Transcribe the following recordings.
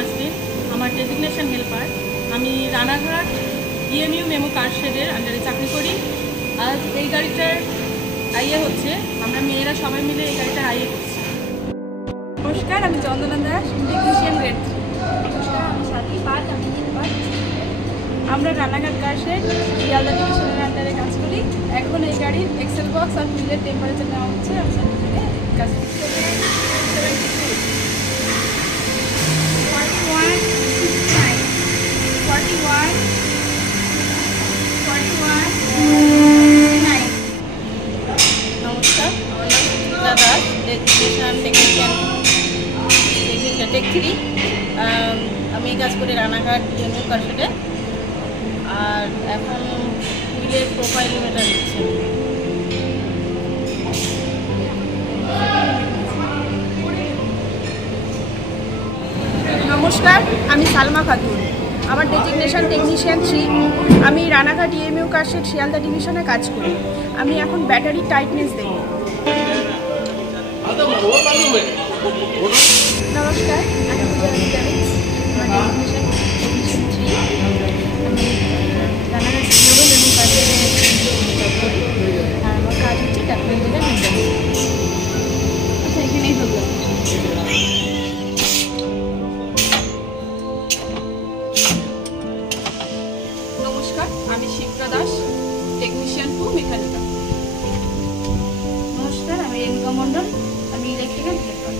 নাসরিন, আমার designation helper. আমি Ranaghat EMU memo কার শেডের আন্ডারে চাকরি করি। আজ এই গাড়িটার আইএ হচ্ছে, আমরা মেয়েরা সবাই মিলে এই গাড়িটার আইএ করছি। নমস্কার, আমি চন্দনা দাস, টেকনিশিয়ান গ্রেড 3। নমস্কার, আমি সাথী পাঠ, আমি হেল্পার। আমরা রানাঘাট কার শেড শিয়ালদা ডিভিশনের আন্ডারে কাজ করি। এখন এই গাড়ির এক্সেল বক্স আর ফিল্ডের টেম্পারেচার নেওয়া হচ্ছে। আমি সাথে থেকে কাজ করছি। 41. নমস্কার, আমার নাম Suchitra Das, designation technician tech 3। আমি কাজ করি রানাঘাট ইএমইউ কার শেডে। আর এখন হুইলের প্রোফাইল মেটার দিচ্ছে। নমস্কার, আমি সালমা খাতুন, আমার ডেজিগনেশন টেকনিশিয়ান 3। আমি রানাঘাট ইএমইউ কার শেড শিয়ালদা ডিভিশনে কাজ করি। আমি এখন ব্যাটারি টাইটনেস দেখব। নমস্কার, আমি আমার ডেজিগনেশন টেকনিশিয়ান 3। আমি রানাঘাট ইএমইউ মেমো কার শেডে কাজ করি। আর আমার কাজ হচ্ছে ট্যাপমেন্টের মেনটেন্স। আচ্ছা, এখানেই হলো। নমস্কার, আমি শিপ্রা দাস, টেকনিশিয়ান 2 মেকানিক্যাল। নমস্কার, আমি রেণুকা মণ্ডল, আমি ইলেকট্রিক্যাল হেল্পার।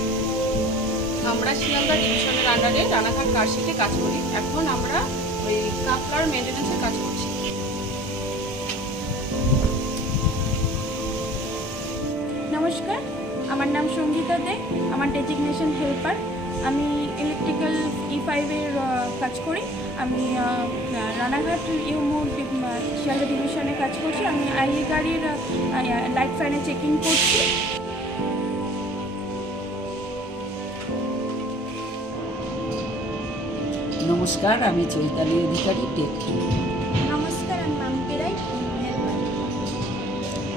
আমরা শিয়ালদা ডিভিশনের আন্ডারে রানাঘাট কার শেডে কাজ করি। এখন আমরা ওই কাপলার মেনটেন্যান্সের কাজ করছি। নমস্কার, আমার নাম সঙ্গীতা দে, আমার ডেজিগনেশন হেল্পার। আমি ইলেকট্রিক্যাল E5-এর কাজ করি। আমি রানাঘাট ইএমইউ শিয়ালদা ডিভিশনে কাজ করছি। আমি আইএ গাড়ির লাইট ফ্যানে চেকিং করছি। নমস্কার, আমি চৈতালি অধিকারী, টেক 2। নমস্কার, আমি মাম্পি রায়, হেল্পার।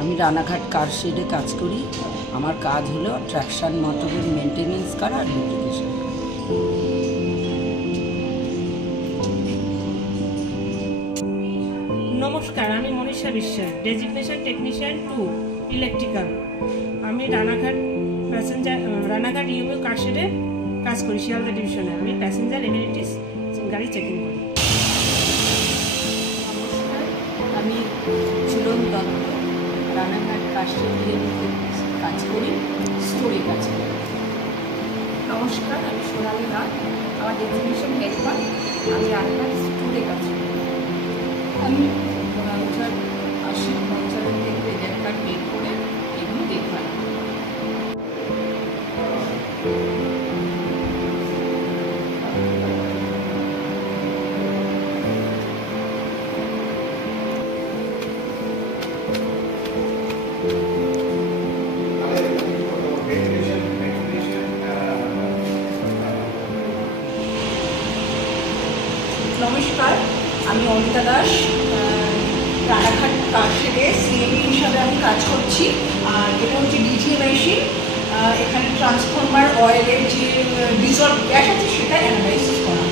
আমি রানাঘাট কার শেডে কাজ করি। আমার কাজ হলো ট্র্যাকশন মোটরের মেনটেনেন্স করা আর লুব্রিকেশন। নমস্কার, আমি মনীষা বিশ্বাস, ডেজিগনেশন টেকনিশিয়ান 2 ইলেকট্রিক্যাল। আমি রানাঘাট ইএমইউ কার শেডে কাজ করি শিয়ালদা ডিভিশনে। আমি প্যাসেঞ্জার এমিনিটিস গাড়ি চেকিং করি। নমস্কার, আমি ঝুলন দত্ত, রানাঘাট কার শেডে কাজ করি, স্টোরে কাজ করি। নমস্কার, আমি সোনালী নাথ, আমার ডেজিগনেশন হেল্পার। আমি রানাঘাট স্টোরে কাজ করি। আমি 1980 পঞ্চায়েত থেকে রেজাল্ট কার্ড বের করে এগুলো দেখলাম। নমস্কার, আমি অনিতা দাস, রানাঘাট কার শেডে সিএমই হিসাবে আমি কাজ করছি। আর এটা হচ্ছে ডিজিএ মেশিন। এখানে ট্রান্সফরমার অয়েলের যে ডিজলভ গ্যাস আছে সেটা অ্যানালাইসিস করা